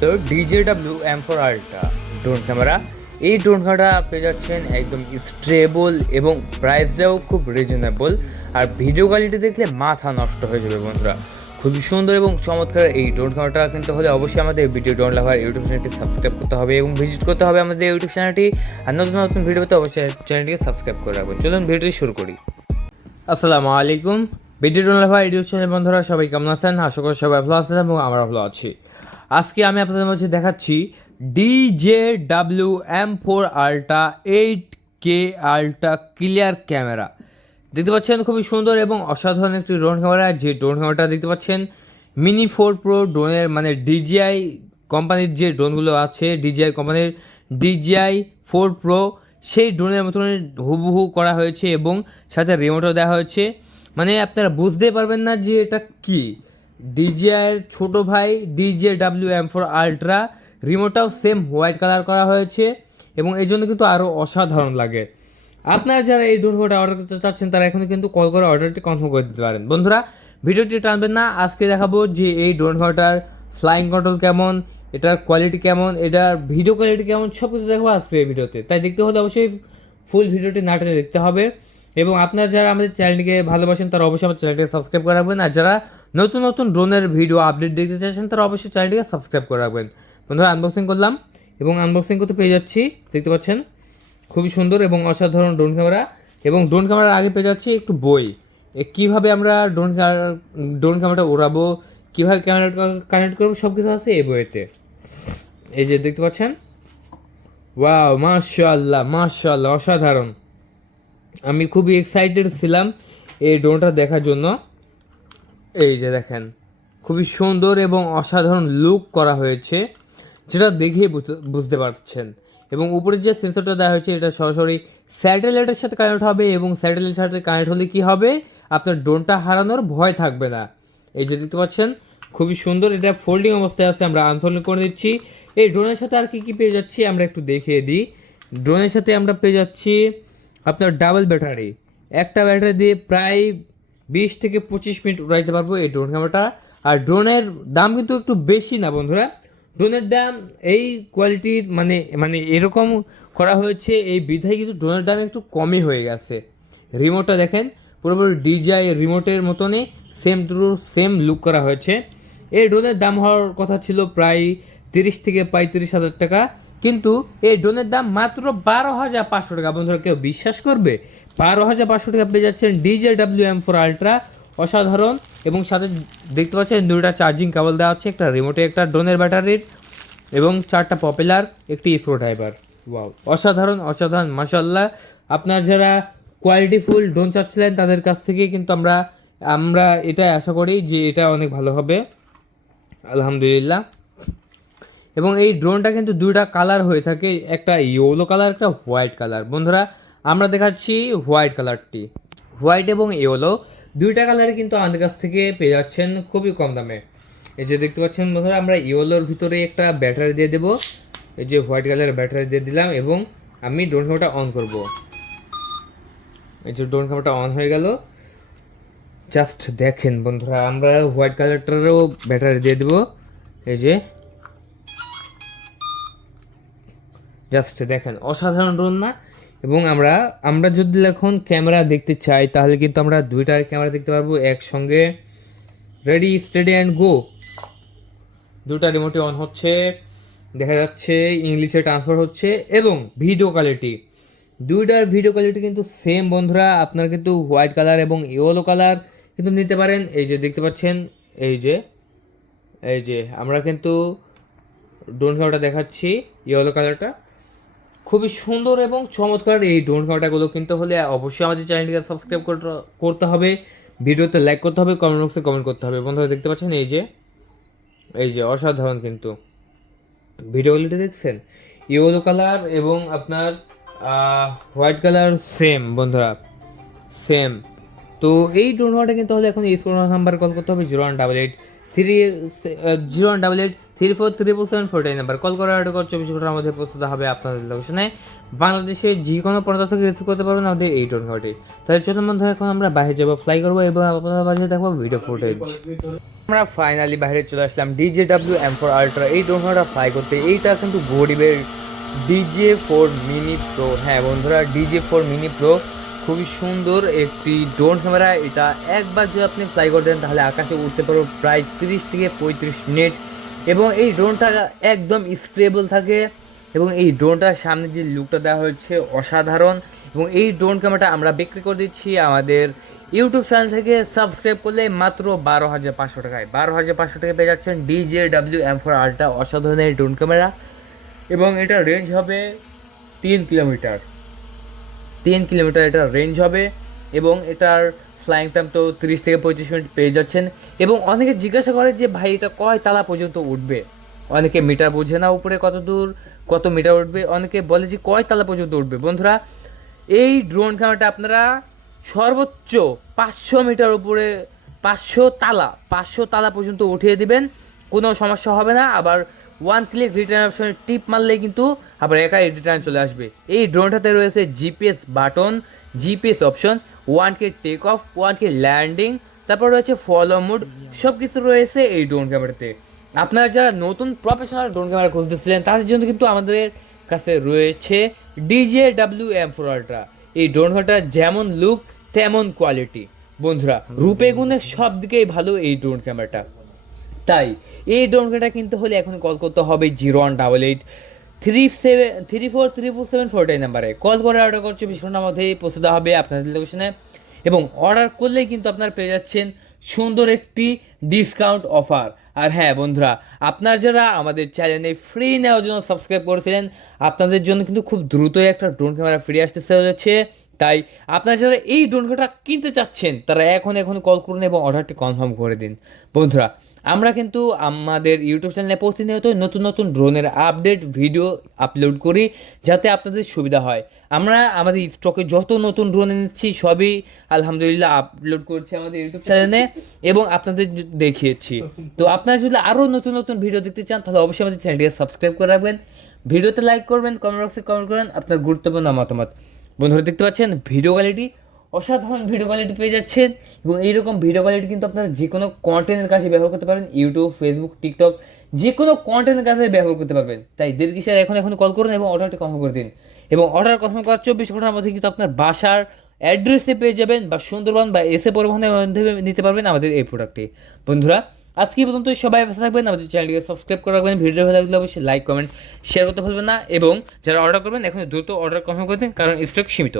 তো DJW M four ultra drone camera এই drone camera পেয়ে যাচ্ছেন একদম স্টেবল এবং প্রাইসটাও খুব রিজনেবল আর ভিডিও কোয়ালিটি দেখলে মাথা নষ্ট হয়ে যাবে বন্ধুরা। খুবই সুন্দর এবং চমৎকার এই ড্রোন ক্যামেরাটা কিনতে হলে অবশ্যই আমাদের ভিডিও ড্রোন লাভার ইউটিউব চ্যানেলটি সাবস্ক্রাইব করতে হবে এবং ভিজিট করতে হবে আমাদের ইউটিউব চ্যানেলটি আর নতুন নতুন ভিডিও পেতে অবশ্যই চ্যানেলটিকে সাবস্ক্রাইব করে রাখবেন। চলুন ভিডিওটি শুরু করি। আসসালামু আলাইকুম। Video drone lover YouTube channel বন্ধুরা সবাই কেমন আছেন? আশা করি সবাই ভালো আছেন এবং আমরা ভালো আছি। আজকে আমি আপনাদের মধ্যে দেখাচ্ছি DJ W M four ultra eight K ultra clear camera দেখতে পাচ্ছেন খুবই সুন্দর এবং অসাধারণ একটি ড্রোন ক্যামেরা যে ড্রোন ক্যামেরাটা দেখতে পাচ্ছেন মিনি ফোর প্রো ড্রোনের মানে ডিজিআই কোম্পানির যে ড্রোনগুলো আছে ডিজিআই কোম্পানির ডিজিআই ফোর প্রো সেই ড্রোনের মতন হুবহু করা হয়েছে এবং সাথে রিমোটও দেওয়া হয়েছে। মানে আপনারা বুঝতে পারবেন না যে এটা কি। ডিজিআইয়ের ছোট ভাই DJ W M four ultra রিমোটটাও same white colour করা হয়েছে এবং এই জন্য কিন্তু আরও অসাধারণ লাগে। আপনারা যারা এই ড্রোনটা অর্ডার করতে চাচ্ছেন, তারা এখন কিন্তু কল করে অর্ডারটি কনফার্ম করে দিতে পারেন। বন্ধুরা, ভিডিওটি টানবেন না, আজকে দেখাবো যে এই ড্রোন ঘটার ফ্লাইং কন্ট্রোল কেমন, এটার কোয়ালিটি কেমন, এটার ভিডিও কোয়ালিটি কেমন সব কিছু দেখাবো আজকে এই ভিডিওতে। তাই দেখতে হলে অবশ্যই ফুল ভিডিওটি না টেনে দেখতে হবে। এবং আপনারা যারা আমাদের চ্যানেলটিকে ভালোবাসেন, তারা অবশ্যই আমার চ্যানেলটিকে সাবস্ক্রাইব করে রাখবেন। আর যারা নতুন নতুন ড্রোনের ভিডিও আপডেট দেখতে চাইছেন, তারা অবশ্যই চ্যানেলটিকে সাবস্ক্রাইব করে রাখবেন। বন্ধুরা আনবক্সিং করলাম এবং আনবক্সিং করতে পেয়ে যাচ্ছি। দেখতে পাচ্ছেন, খুবই সুন্দর এবং অসাধারণ ড্রোন ক্যামেরা। এবং ড্রোন ক্যামেরার আগে পেয়ে যাচ্ছি একটু বই। কীভাবে আমরা ড্রোন ড্রোন ক্যামেরাটা ওড়াবো, কীভাবে ক্যামেরা কানেক্ট করব সব কিছু আছে এই বইতে এই যে দেখতে পাচ্ছেন, ওয়াও, মাশাআল্লাহ মাশাআল্লাহ, অসাধারণ। আমি খুবই এক্সাইটেড ছিলাম এই ড্রোনটা দেখার জন্য। এই যে দেখেন, খুবই সুন্দর এবং অসাধারণ লুক করা হয়েছে, যেটা দেখেই বুঝতে- পারছেন। এবং উপরে যে সেন্সরটা দেওয়া হয়েছে, এটা সরাসরি স্যাটেলাইটের সাথে কানেক্ট হবে এবং স্যাটেলাইটের সাথে কানেক্ট হলে কি হবে? আপনার ড্রোনটা হারানোর ভয় থাকবে না। এই যে দেখতে পাচ্ছেন, খুবই সুন্দর, এটা ফোল্ডিং অবস্থায় আছে, আমরা আনফোল্ডিং করে দিচ্ছি। এই ড্রোনের সাথে আর কি কি পেয়ে যাচ্ছি, আমরা একটু দেখিয়ে দিই। ড্রোনের সাথে আমরা পেয়ে যাচ্ছি আপনার ডাবল ব্যাটারি একটা ব্যাটারি দিয়ে প্রায় বিশ থেকে পঁচিশ মিনিট উড়াইতে পারব এই ড্রোন ক্যামেরাটা। আর ড্রোনের দাম কিন্তু একটু বেশি না, বন্ধুরা। ড্রোনের দাম এই কোয়ালিটির মানে মানে এরকম করা হয়েছে, এই বিধায় কিন্তু ড্রোনের দাম একটু কমই হয়ে গেছে। রিমোটটা দেখেন, পুরোপুরি ডিজাই রিমোটের মতনই সেম টু সেম লুক করা হয়েছে। এই ড্রোনের দাম হওয়ার কথা ছিল প্রায় তিরিশ থেকে পঁয়ত্রিশ হাজার টাকা। কিন্তু এই ড্রোনের দাম মাত্র বারো হাজার পাঁচশো টাকা, বন্ধুরা, কেউ বিশ্বাস করবে? বারো হাজার পাঁচশো টাকা পেয়ে যাচ্ছেন DJ W M four ultra অসাধারণ। এবং সাথে দেখতে পাচ্ছেন দুইটা চার্জিং কেবল দেওয়া আছে, একটা রিমোটে একটা ড্রোনের ব্যাটারির এবং চারটা পপুলার একটি স্ক্রু ড্রাইভার ওয়াও অসাধারণ অসাধারণ মাসাল্লাহ আপনার যারা কোয়ালিটিফুল ড্রোন চাচ্ছিলেন, তাদের কাছ থেকে কিন্তু আমরা আমরা এটাই আশা করি যে এটা অনেক ভালো হবে। আলহামদুলিল্লাহ। এবং এই ড্রোনটা কিন্তু দুইটা কালার হয়ে থাকে, একটা ইয়েলো কালার একটা হোয়াইট কালার বন্ধুরা আমরা দেখাচ্ছি হোয়াইট কালারটি। হোয়াইট এবং ইয়েলো দুইটা কালারই কিন্তু আমাদের কাছ থেকে পেয়ে যাচ্ছেন খুবই কম দামে। এই যে দেখতে পাচ্ছেন বন্ধুরা, আমরা ইয়েলোর ভিতরে একটা ব্যাটারি দিয়ে দেবো। এই যে হোয়াইট কালারের ব্যাটারি দিয়ে দিলাম এবং আমি ড্রোন ক্যামেরাটা অন করব। এই যে ড্রোন ক্যামেরাটা অন হয়ে গেল। জাস্ট দেখেন বন্ধুরা, আমরা হোয়াইট কালারটারও ব্যাটারি দিয়ে দেবো। এই যে জাস্ট দেখেন, অসাধারণ ড্রোন না? এবং আমরা আমরা যদি এখন ক্যামেরা দেখতে চাই, তাহলে কিন্তু আমরা দুইটার ক্যামেরা দেখতে পারব, একসঙ্গে। রেডি স্টেডি অ্যান্ড গো দুটা রিমোটে অন হচ্ছে, দেখা যাচ্ছে ইংলিশে ট্রান্সফার হচ্ছে, এবং ভিডিও কোয়ালিটি দুইটার ভিডিও কোয়ালিটি কিন্তু সেম বন্ধুরা, আপনারা কিন্তু হোয়াইট কালার এবং ইয়েলো কালার কিন্তু নিতে পারেন। এই যে দেখতে পাচ্ছেন, এই যে এই যে, আমরা কিন্তু ড্রোন ক্যামেরাটা দেখাচ্ছি ইয়েলো কালারটা খুবই সুন্দর এবং চমৎকার এই ড্রোন ক্যামেরাগুলো কিনতে হলে অবশ্যই আমাদের চ্যানেলটিকে সাবস্ক্রাইব করতে হবে। ভিডিওতে লাইক করতে হবে কমেন্ট বক্সে কমেন্ট করতে হবে। বন্ধুরা, দেখতে পাচ্ছেন এই যে এই যে অসাধারণ কিন্তু। ভিডিও কোয়ালিটি দেখছেন? ইয়েলো কালার এবং আপনার হোয়াইট কালার সেম বন্ধুরা সেম তো এই ড্রোন কিনতে হলে এখন এই নাম্বার কল করতে হবে zero one double eight three zero one double eight three four triple seven four এই নাম্বার কল করে অর্ডার চব্বিশ ঘণ্টার মধ্যে পৌঁছতে হবে আপনাদের লোকেশনে বাংলাদেশে যে কোনো পর্দা থেকে রিসিভ করতে পারবেন আমাদের এই টোন ঘাটে তাহলে চলুন বন্ধু এখন আমরা বাইরে যাব ফ্লাই করব এবং আপনাদের মাঝে দেখব ভিডিও ফুটেজ আমরা ফাইনালি বাইরে চলে আসলাম DJ W M four ultra এই ক্যামেরাটা ফ্লাই করতে, এইটা কিন্তু গরিবের ডিজে ফোর মিনি প্রো হ্যাঁ বন্ধুরা ডিজে ফোর মিনি প্রো খুবই সুন্দর একটি ড্রোন ক্যামেরা এটা একবার যদি আপনি ফ্লাই করে দেন, তাহলে আকাশে উঠতে পারব প্রায় তিরিশ থেকে পঁয়ত্রিশ মিনিট। এবং এই ড্রোনটা একদম স্টেবল থাকে এবং এই ড্রোনটার সামনে যে লুকটা দেওয়া হয়েছে অসাধারণ এবং এই ড্রোন ক্যামেরাটা আমরা বিক্রি করে দিচ্ছি আমাদের ইউটিউব চ্যানেল থেকে। সাবস্ক্রাইব করলে মাত্র বারো হাজার পাঁচশো টাকায়। বারো হাজার পাঁচশো টাকায় পেয়ে যাচ্ছেন DJ W M four ultra অসাধারণ এই ড্রোন ক্যামেরা এবং এটা রেঞ্জ হবে তিন কিলোমিটার তিন কিলোমিটার এটা রেঞ্জ হবে এবং এটার ফ্লাইং টাইম তো তিরিশ থেকে পঁয়ত্রিশ মিনিট পেয়ে যাচ্ছেন। এবং অনেকে জিজ্ঞাসা করে যে, ভাই, এটা কয় তালা পর্যন্ত উঠবে? অনেকে মিটার বোঝে না উপরে কত দূর, কত মিটার উঠবে। অনেকে বলে যে, কয় তালা পর্যন্ত উঠবে? বন্ধুরা, এই ড্রোন ক্যামেরাটা আপনারা সর্বোচ্চ পাঁচশো মিটার উপরে পাঁচশো তালা পাঁচশো তালা পর্যন্ত উঠিয়ে দিবেন। কোনো সমস্যা হবে না। আবার ওয়ান ক্লিক রিটার্ন অপশনে টিপ মারলেই কিন্তু আবার একাই রিটার্ন চলে আসবে। এই ড্রোনটাতে রয়েছে GPS button GPS option one key take off one key landing তারপর রয়েছে ফলো মুড সব কিছু রয়েছে এই ড্রোন ক্যামেরাতে আপনারা যারা নতুন প্রফেশনাল ড্রোন ক্যামেরা খুঁজতেছিলেন, তাদের জন্য কিন্তু আমাদের কাছে রয়েছে DJ W M four ultra এই ড্রোন ক্যামেরাটা যেমন লুক তেমন কোয়ালিটি বন্ধুরা, রূপে গুণে সব দিকেই ভালো এই ড্রোন ক্যামেরাটা তাই, এই ড্রোন ক্যামেরাটা কিনতে হলে এখন কল করতে হবে zero one double eight three seven three four three four seven four নাম্বারে। কল করে অর্ডার করছে বিশ ঘণ্টার মধ্যেই পৌঁছে দেওয়া হবে আপনাদের লোকেশনে এবং অর্ডার করলেই কিন্তু আপনারা পেয়ে যাচ্ছেন সুন্দর একটি ডিসকাউন্ট অফার আর হ্যাঁ বন্ধুরা, আপনার যারা আমাদের চ্যানেলে ফ্রি নেওয়ার জন্য সাবস্ক্রাইব করেছিলেন, আপনাদের জন্য কিন্তু খুব দ্রুতই একটা ড্রোন ক্যামেরা ফ্রি আসতে চলেছে। তাই আপনারা যারা এই ড্রোন ক্যামেরাটা কিনতে চাচ্ছেন, তারা এখন এখন কল করুন এবং অর্ডারটি কনফার্ম করে দিন। বন্ধুরা আমরা কিন্তু আমাদের ইউটিউব চ্যানেলে প্রতিনিয়ত নতুন নতুন ড্রোনের আপডেট ভিডিও আপলোড করি যাতে আপনাদের সুবিধা হয়। আমরা আমাদের স্টকে যত নতুন ড্রোন এনেছি, সবই আলহামদুলিল্লাহ আপলোড করছি আমাদের ইউটিউব চ্যানেলে এবং আপনাদের দেখিয়েছি। তো আপনারা যদি আরও নতুন নতুন ভিডিও দেখতে চান, তাহলে অবশ্যই আমাদের চ্যানেলটিকে সাবস্ক্রাইব করে রাখবেন। ভিডিওতে লাইক করবেন কমেন্ট বক্সে কমেন্ট করবেন আপনার গুরুত্বপূর্ণ মতামত। বন্ধুরা, দেখতে পাচ্ছেন ভিডিও কোয়ালিটি অসাধারণ ভিডিও কোয়ালিটি পেয়ে যাচ্ছেন এবং এইরকম ভিডিও কোয়ালিটি কিন্তু আপনারা যে কোনো কন্টেন্টের কাছে ব্যবহার করতে পারেন ইউটিউব ফেসবুক টিকটক যে কোনো কন্টেন্টের কাছে ব্যবহার করতে পারবেন। তাই দেড় কিসের, এখন এখন কল করুন এবং অর্ডারটি কনফার্ম করে দিন। এবং অর্ডার কনফার্ম করার চব্বিশ ঘণ্টার মধ্যে কিন্তু আপনার বাসার অ্যাড্রেসে পেয়ে যাবেন বা সুন্দরবন বা এসে পরিবহনের মাধ্যমে নিতে পারবেন আমাদের এই প্রোডাক্টটি বন্ধুরা, আজকে পর্যন্ত সবাই ভালো থাকবেন, আমাদের চ্যানেলটিকে সাবস্ক্রাইব করে রাখবেন ভিডিও ভালো লাগলে অবশ্যই লাইক কমেন্ট শেয়ার করতে ভুলবেন না। এবং যারা অর্ডার করবেন এখন দ্রুত অর্ডার কনফার্ম করে দিন, কারণ স্টক সীমিত।